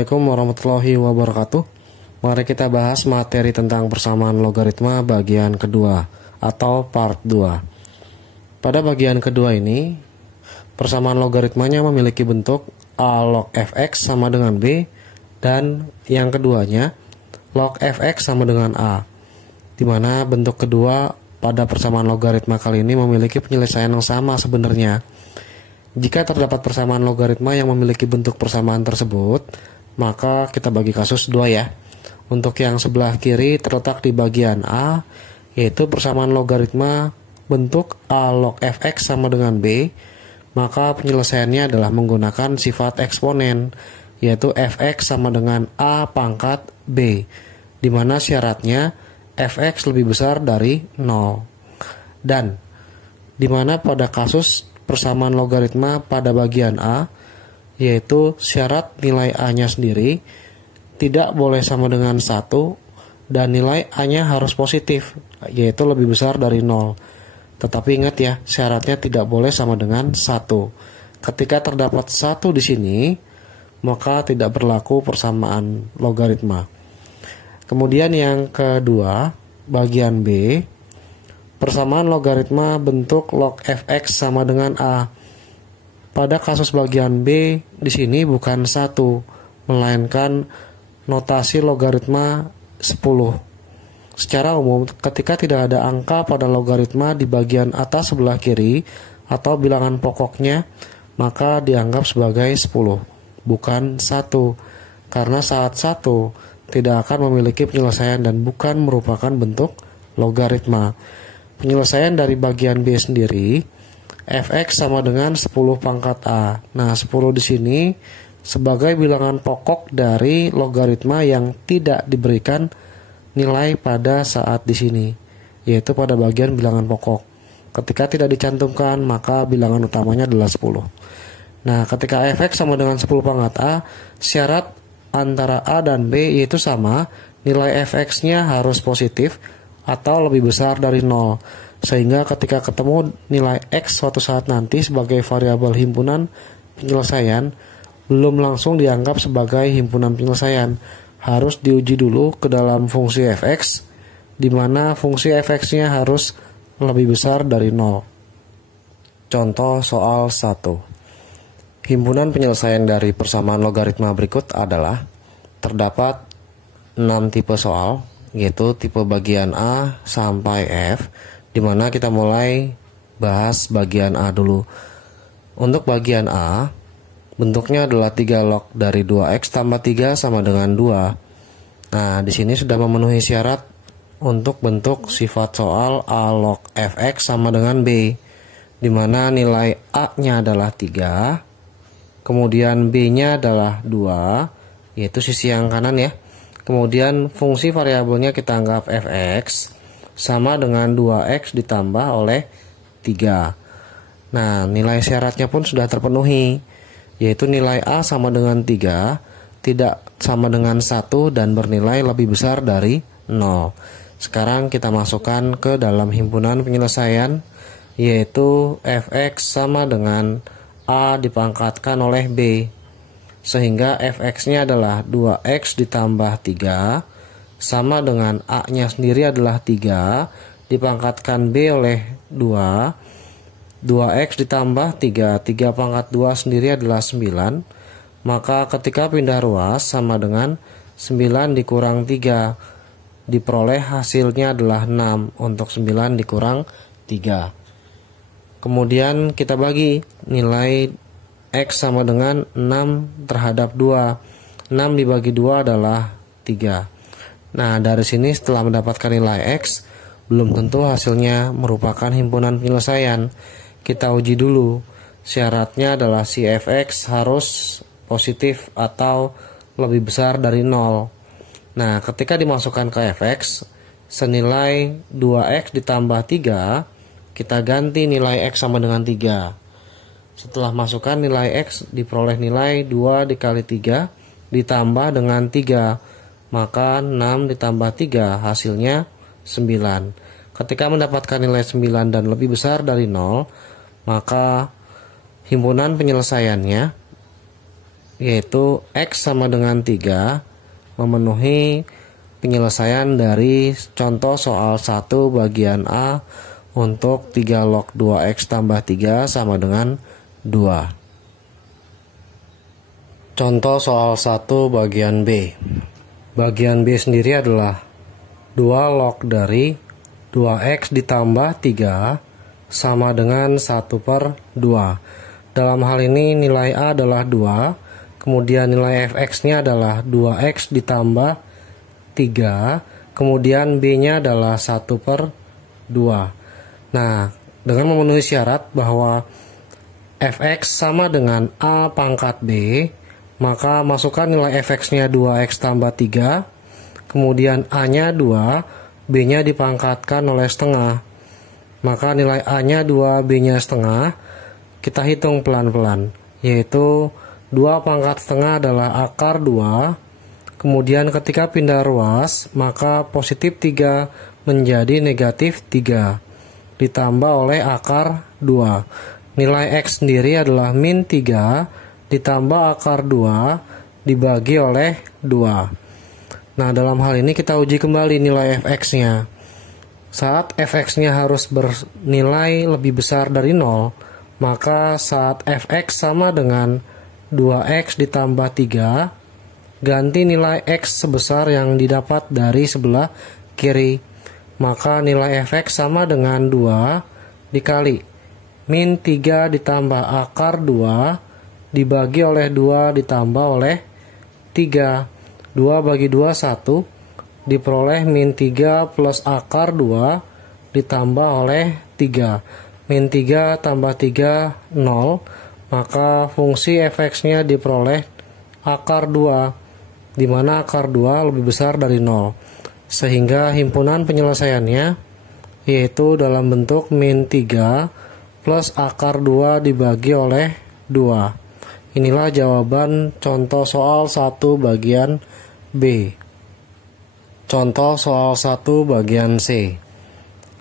Assalamualaikum warahmatullahi wabarakatuh. Mari kita bahas materi tentang persamaan logaritma bagian kedua atau part 2. Pada bagian kedua ini, persamaan logaritmanya memiliki bentuk A log fx sama dengan B, dan yang keduanya log fx sama dengan A, di mana bentuk kedua pada persamaan logaritma kali ini memiliki penyelesaian yang sama sebenarnya. Jika terdapat persamaan logaritma yang memiliki bentuk persamaan tersebut, maka kita bagi kasus 2 ya. Untuk yang sebelah kiri terletak di bagian A, yaitu persamaan logaritma bentuk A log fx sama dengan B, maka penyelesaiannya adalah menggunakan sifat eksponen, yaitu fx sama dengan A pangkat B, di mana syaratnya fx lebih besar dari 0. Dan di mana pada kasus persamaan logaritma pada bagian A, yaitu syarat nilai A-nya sendiri tidak boleh sama dengan 1 dan nilai A-nya harus positif, yaitu lebih besar dari 0. Tetapi ingat ya, syaratnya tidak boleh sama dengan 1. Ketika terdapat 1 di sini, maka tidak berlaku persamaan logaritma. Kemudian yang kedua, bagian B, persamaan logaritma bentuk log fx sama dengan A. Pada kasus bagian B di sini bukan 1, melainkan notasi logaritma 10. Secara umum, ketika tidak ada angka pada logaritma di bagian atas sebelah kiri atau bilangan pokoknya, maka dianggap sebagai 10, bukan 1. Karena saat 1 tidak akan memiliki penyelesaian dan bukan merupakan bentuk logaritma. Penyelesaian dari bagian B sendiri, fx sama dengan 10 pangkat A. Nah, 10 di sini sebagai bilangan pokok dari logaritma yang tidak diberikan nilai pada saat di sini, yaitu pada bagian bilangan pokok. Ketika tidak dicantumkan, maka bilangan utamanya adalah 10. Nah, ketika fx sama dengan 10 pangkat A, syarat antara A dan B yaitu sama, nilai fx-nya harus positif atau lebih besar dari 0. Sehingga ketika ketemu nilai x suatu saat nanti sebagai variabel himpunan penyelesaian, belum langsung dianggap sebagai himpunan penyelesaian. Harus diuji dulu ke dalam fungsi fx, di mana fungsi fx-nya harus lebih besar dari 0. Contoh soal 1. Himpunan penyelesaian dari persamaan logaritma berikut adalah, terdapat 6 tipe soal, yaitu tipe bagian A sampai F, di mana kita mulai bahas bagian A dulu. Untuk bagian A, bentuknya adalah 3 log dari 2x tambah 3 sama dengan 2. Nah, di sini sudah memenuhi syarat untuk bentuk sifat soal A log fx sama dengan B, di mana nilai A-nya adalah 3, kemudian B-nya adalah 2, yaitu sisi yang kanan ya. Kemudian fungsi variabelnya kita anggap fx sama dengan 2x ditambah oleh 3. Nah, nilai syaratnya pun sudah terpenuhi, yaitu nilai A sama dengan 3, tidak sama dengan 1, dan bernilai lebih besar dari 0. Sekarang kita masukkan ke dalam himpunan penyelesaian, yaitu fx sama dengan A dipangkatkan oleh B, sehingga fx-nya adalah 2x ditambah 3, sama dengan A-nya sendiri adalah 3, dipangkatkan B oleh 2, 2x ditambah 3 pangkat 2 sendiri adalah 9, maka ketika pindah ruas sama dengan 9 dikurang 3, diperoleh hasilnya adalah 6 untuk 9 dikurang 3. Kemudian kita bagi nilai x sama dengan 6 terhadap 2, 6 dibagi 2 adalah 3. Nah, dari sini setelah mendapatkan nilai x, belum tentu hasilnya merupakan himpunan penyelesaian. Kita uji dulu. Syaratnya adalah si fx harus positif atau lebih besar dari 0. Nah, ketika dimasukkan ke fx, senilai 2x ditambah 3, kita ganti nilai x sama dengan 3. Setelah masukkan nilai x, diperoleh nilai 2 dikali 3 ditambah dengan 3, maka 6 ditambah 3 hasilnya 9. Ketika mendapatkan nilai 9 dan lebih besar dari 0, maka himpunan penyelesaiannya yaitu X sama dengan 3, memenuhi penyelesaian dari contoh soal 1 bagian A untuk 3 log 2X tambah 3 sama dengan 2. Contoh soal 1 bagian B. Bagian B sendiri adalah 2 log dari 2X ditambah 3 sama dengan 1/2. Dalam hal ini nilai A adalah 2, kemudian nilai fx-nya adalah 2X ditambah 3, kemudian B-nya adalah 1/2. Nah, dengan memenuhi syarat bahwa fx sama dengan A pangkat B, maka masukkan nilai fx-nya 2x tambah 3, kemudian A-nya 2, B-nya dipangkatkan oleh setengah. Maka nilai A-nya 2, B-nya setengah. Kita hitung pelan-pelan, yaitu 2 pangkat setengah adalah akar 2. Kemudian ketika pindah ruas, maka positif 3 menjadi negatif 3, ditambah oleh akar 2. Nilai X sendiri adalah min 3, ditambah akar 2 dibagi oleh 2. Nah, dalam hal ini kita uji kembali nilai fx-nya. Saat fx-nya harus bernilai lebih besar dari 0, maka saat fx sama dengan 2x ditambah 3, ganti nilai x sebesar yang didapat dari sebelah kiri. Maka nilai fx sama dengan 2 dikali min 3 ditambah akar 2 dibagi oleh 2 ditambah oleh 3. 2 bagi 2, 1. Diperoleh min 3 plus akar 2 ditambah oleh 3. Min 3 tambah 3, 0. Maka fungsi fx-nya diperoleh akar 2, di mana akar 2 lebih besar dari 0. Sehingga himpunan penyelesaiannya yaitu dalam bentuk min 3 plus akar 2 dibagi oleh 2. Inilah jawaban contoh soal 1 bagian B. Contoh soal 1 bagian C,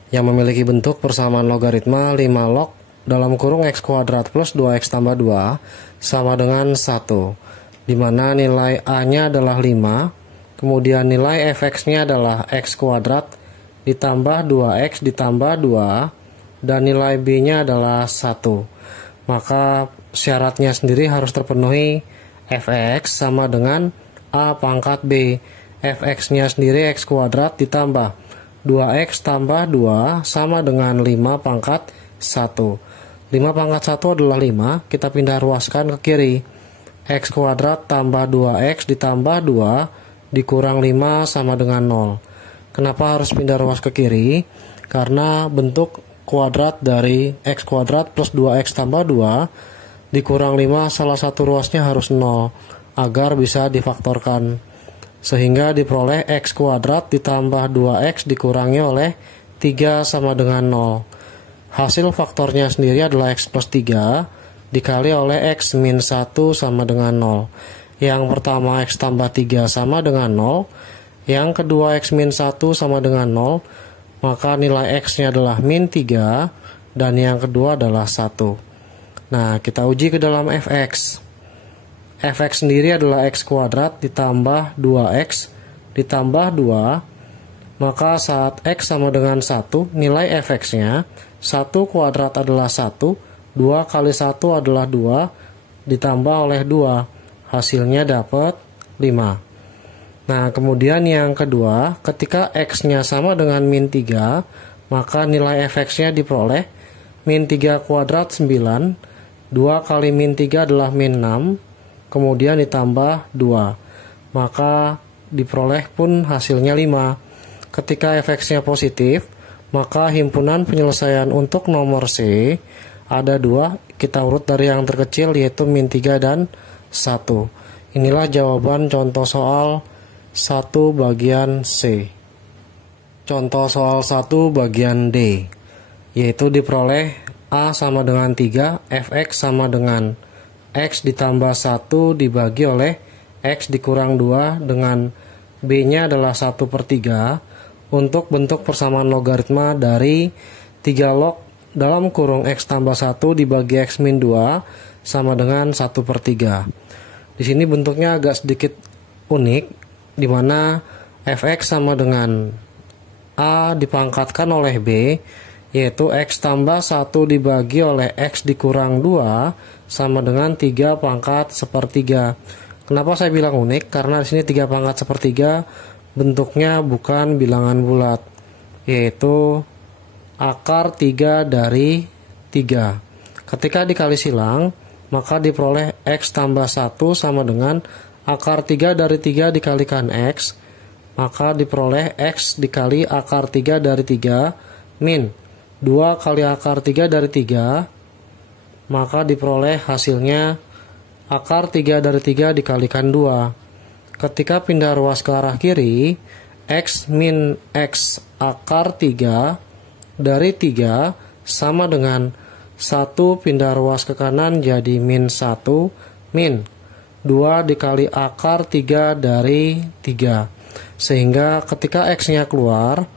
yang memiliki bentuk persamaan logaritma 5 log dalam kurung x kuadrat plus 2x tambah 2 sama dengan 1, di mana nilai A-nya adalah 5, kemudian nilai fx-nya adalah x kuadrat ditambah 2x ditambah 2, dan nilai B-nya adalah 1. Maka syaratnya sendiri harus terpenuhi. Fx sama dengan A pangkat B. Fx-nya sendiri x kuadrat ditambah 2x tambah 2 sama dengan 5 pangkat 1. 5 pangkat 1 adalah 5, kita pindah ruaskan ke kiri. X kuadrat tambah 2x ditambah 2 dikurang 5 sama dengan 0. Kenapa harus pindah ruas ke kiri? Karena bentuk kuadrat dari x kuadrat plus 2x tambah 2 dikurang 5, salah satu ruasnya harus 0 agar bisa difaktorkan, sehingga diperoleh x kuadrat ditambah 2x dikurangi oleh 3 sama dengan 0. Hasil faktornya sendiri adalah x plus 3 dikali oleh x min 1 sama dengan 0. Yang pertama x tambah 3 sama dengan 0, yang kedua x min 1 sama dengan 0, maka nilai x-nya adalah min 3, dan yang kedua adalah 1. Nah, kita uji ke dalam fx. Fx sendiri adalah x kuadrat ditambah 2x ditambah 2, maka saat x sama dengan 1, nilai fx-nya 1 kuadrat adalah 1, 2 kali 1 adalah 2, ditambah oleh 2, hasilnya dapat 5. Nah, kemudian yang kedua, ketika x-nya sama dengan min 3, maka nilai fx-nya diperoleh min 3 kuadrat 9, 2 kali min 3 adalah min 6, kemudian ditambah 2, maka diperoleh pun hasilnya 5. Ketika fx-nya positif, maka himpunan penyelesaian untuk nomor C ada 2, kita urut dari yang terkecil yaitu min 3 dan 1. Inilah jawaban contoh soal 1 bagian C. Contoh soal 1 bagian D, yaitu diperoleh A sama dengan 3, fx sama dengan x ditambah 1 dibagi oleh x dikurang 2 dengan B-nya adalah 1/3 untuk bentuk persamaan logaritma dari 3 log dalam kurung x tambah 1 dibagi x min 2 sama dengan 1/3. Di sini bentuknya agak sedikit unik, di mana fx sama dengan A dipangkatkan oleh B, yaitu X tambah 1 dibagi oleh X dikurang 2 sama dengan 3 pangkat sepertiga. Kenapa saya bilang unik? Karena di sini 3 pangkat sepertiga bentuknya bukan bilangan bulat, yaitu akar 3 dari 3. Ketika dikali silang, maka diperoleh X tambah 1 sama dengan akar 3 dari 3 dikalikan X, maka diperoleh X dikali akar 3 dari 3 min 2 kali akar 3 dari 3, maka diperoleh hasilnya akar 3 dari 3 dikalikan 2. Ketika pindah ruas ke arah kiri, X min X akar 3 dari 3 sama dengan 1 pindah ruas ke kanan jadi min 1 min 2 dikali akar 3 dari 3. Sehingga ketika X-nya keluar,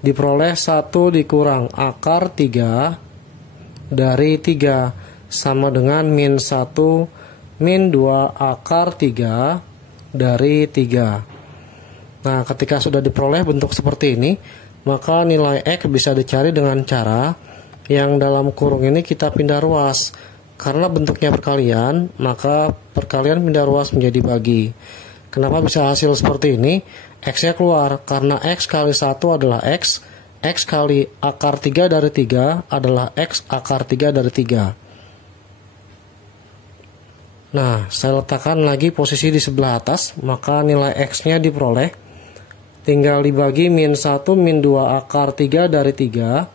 diperoleh 1 dikurang akar 3 dari 3 sama dengan min 1 min 2 akar 3 dari 3. Nah, ketika sudah diperoleh bentuk seperti ini, maka nilai X bisa dicari dengan cara yang dalam kurung ini kita pindah ruas. Karena bentuknya perkalian, maka perkalian pindah ruas menjadi bagi. Kenapa bisa hasil seperti ini? X-nya keluar, karena X kali 1 adalah X, X kali akar 3 dari 3 adalah X akar 3 dari 3. Nah, saya letakkan lagi posisi di sebelah atas, maka nilai X-nya diperoleh. Tinggal dibagi min 1 min 2 akar 3 dari 3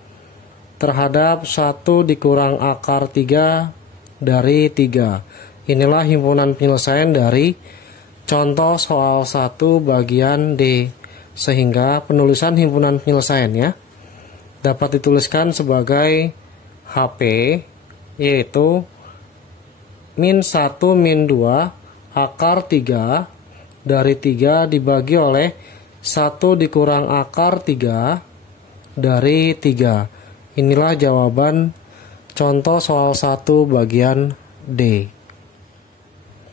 terhadap 1 dikurang akar 3 dari 3. Inilah himpunan penyelesaian dari contoh soal 1 bagian D, sehingga penulisan himpunan penyelesaiannya dapat dituliskan sebagai HP, yaitu min 1 min 2 akar 3 dari 3 dibagi oleh 1 dikurang akar 3 dari 3. Inilah jawaban contoh soal 1 bagian D.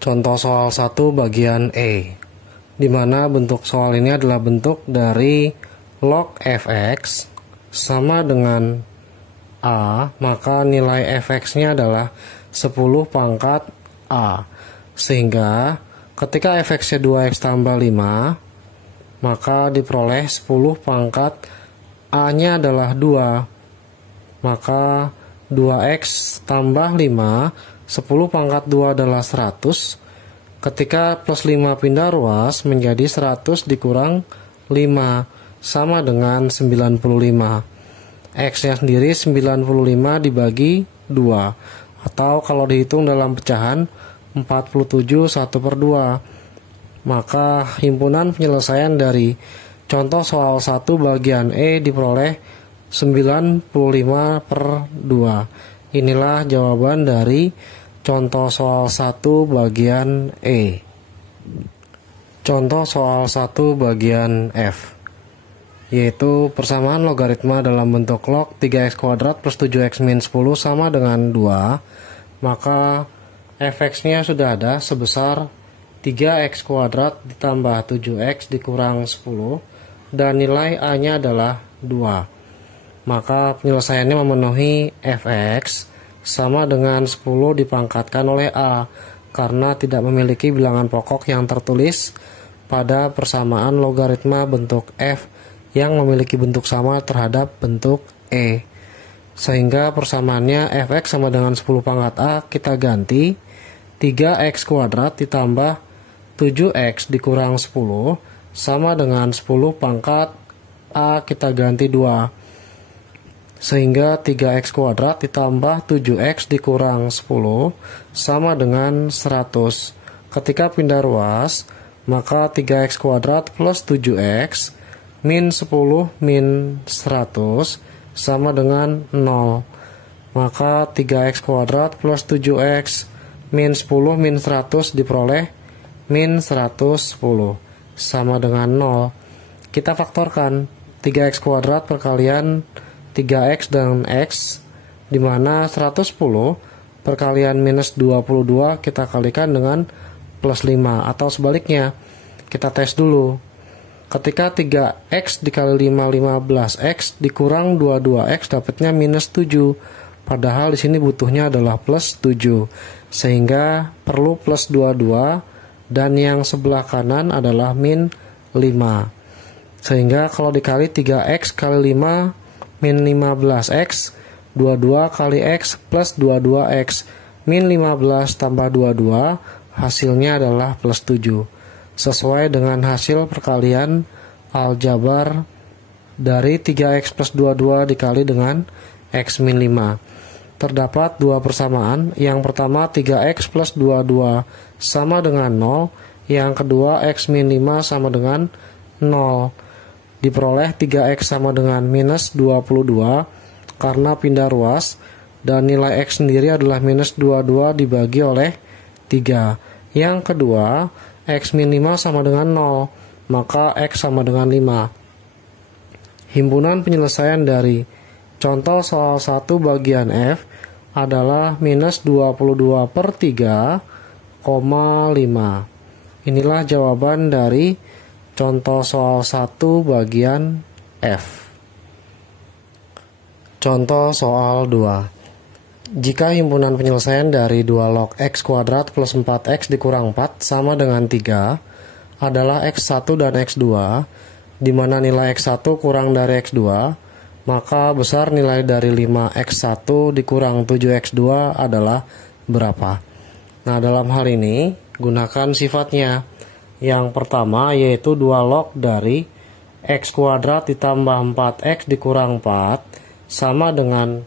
Contoh soal 1 bagian E, di mana bentuk soal ini adalah bentuk dari log fx sama dengan A, maka nilai fx-nya adalah 10 pangkat A. Sehingga ketika fx-nya 2x tambah 5, maka diperoleh 10 pangkat A-nya adalah 2. Maka 2x tambah 5, 10 pangkat 2 adalah 100. Ketika plus 5 pindah ruas menjadi 100 dikurang 5 sama dengan 95. X-nya sendiri 95 dibagi 2, atau kalau dihitung dalam pecahan 47 1/2. Maka himpunan penyelesaian dari contoh soal 1 bagian E diperoleh 95/2. Inilah jawaban dari contoh soal 1 bagian E. Contoh soal 1 bagian F, yaitu persamaan logaritma dalam bentuk log 3x kuadrat plus 7x min 10 sama dengan 2. Maka fx-nya sudah ada sebesar 3x kuadrat ditambah 7x dikurang 10, dan nilai A-nya adalah 2. Maka penyelesaiannya memenuhi fx sama dengan 10 dipangkatkan oleh A, karena tidak memiliki bilangan pokok yang tertulis pada persamaan logaritma bentuk F yang memiliki bentuk sama terhadap bentuk E. Sehingga persamaannya fx sama dengan 10 pangkat A kita ganti 3x kuadrat ditambah 7x dikurang 10 sama dengan 10 pangkat A kita ganti 2. Sehingga 3x kuadrat ditambah 7x dikurang 10 sama dengan 100. Ketika pindah ruas, maka 3x kuadrat plus 7x min 10 min 100 sama dengan 0. Maka 3x kuadrat plus 7x min 10 min 100 diperoleh min 110 sama dengan 0. Kita faktorkan 3x kuadrat perkalian 3x dan x, di mana 110 perkalian minus 22 kita kalikan dengan plus 5. Atau sebaliknya, kita tes dulu. Ketika 3x dikali 5, 15x dikurang 22x dapatnya minus 7. Padahal di sini butuhnya adalah plus 7. Sehingga perlu plus 22 dan yang sebelah kanan adalah min 5. Sehingga kalau dikali 3x kali 5 min 15x, 22 kali x plus 22x, min 15 tambah 22, hasilnya adalah plus 7. Sesuai dengan hasil perkalian aljabar dari 3x plus 22 dikali dengan x min 5. Terdapat dua persamaan. Yang pertama 3x plus 22 sama dengan 0. Yang kedua x min 5 sama dengan 0. Diperoleh 3x sama dengan minus 22 karena pindah ruas, dan nilai x sendiri adalah minus 22 dibagi oleh 3. Yang kedua, x min 5 sama dengan 0, maka x sama dengan 5. Himpunan penyelesaian dari contoh soal 1 bagian F adalah minus 22 per 3,5. Inilah jawaban dari contoh soal 1 bagian F. Contoh soal 2. Jika himpunan penyelesaian dari 2 log x kuadrat plus 4x dikurang 4 sama dengan 3 adalah x1 dan x2, di mana nilai x1 kurang dari x2, maka besar nilai dari 5x1 dikurang 7x2 adalah berapa? Nah, dalam hal ini gunakan sifatnya. Yang pertama yaitu 2 log dari x kuadrat ditambah 4x dikurang 4 sama dengan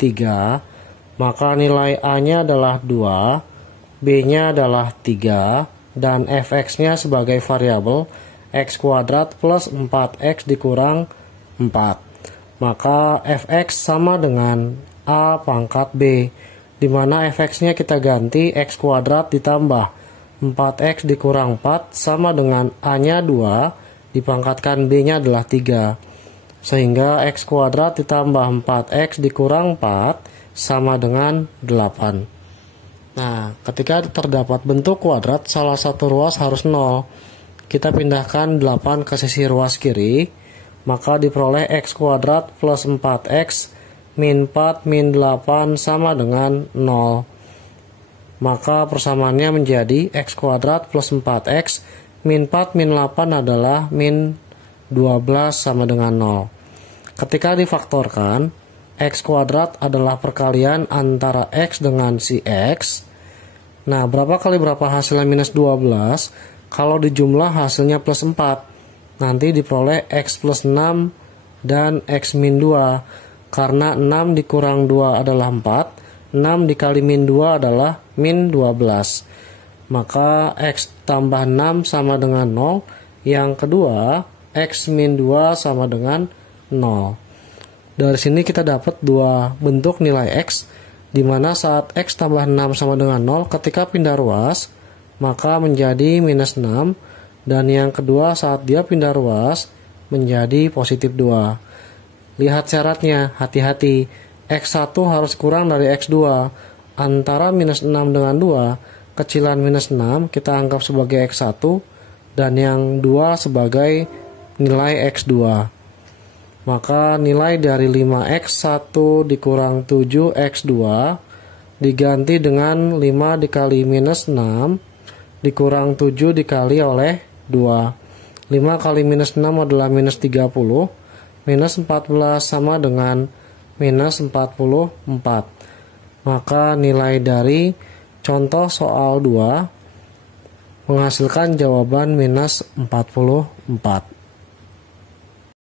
3, maka nilai A-nya adalah 2, B-nya adalah 3, dan fx-nya sebagai variabel x kuadrat plus 4x dikurang 4. Maka fx sama dengan A pangkat B, di mana fx-nya kita ganti x kuadrat ditambah 4x dikurang 4 sama dengan A-nya 2, dipangkatkan B-nya adalah 3. Sehingga x kuadrat ditambah 4x dikurang 4 sama dengan 8. Nah, ketika terdapat bentuk kuadrat, salah satu ruas harus 0. Kita pindahkan 8 ke sisi ruas kiri, maka diperoleh x kuadrat plus 4x min 4 min 8 sama dengan 0. Maka persamaannya menjadi x kuadrat plus 4x min 4 min 8 adalah min 12 sama dengan 0. Ketika difaktorkan, x kuadrat adalah perkalian antara x dengan si x. Nah, berapa kali berapa hasilnya minus 12? Kalau dijumlah hasilnya plus 4. Nanti diperoleh x plus 6 dan x min 2. Karena 6 dikurang 2 adalah 4. 6 dikali min 2 adalah min 12. Maka x tambah 6 sama dengan 0. Yang kedua, x min 2 sama dengan 0. Dari sini kita dapat dua bentuk nilai x, di mana saat x tambah 6 sama dengan 0, ketika pindah ruas, maka menjadi minus 6. Dan yang kedua, saat dia pindah ruas, menjadi positif 2. Lihat syaratnya, hati-hati. X1 harus kurang dari X2. Antara minus 6 dengan 2, kecilan minus 6 kita anggap sebagai X1, dan yang 2 sebagai nilai X2. Maka nilai dari 5X1 dikurang 7X2 diganti dengan 5 dikali minus 6 dikurang 7 dikali oleh 2. 5 kali minus 6 adalah minus 30. Minus 14 sama dengan minus 44. Maka nilai dari contoh soal 2 menghasilkan jawaban minus 44.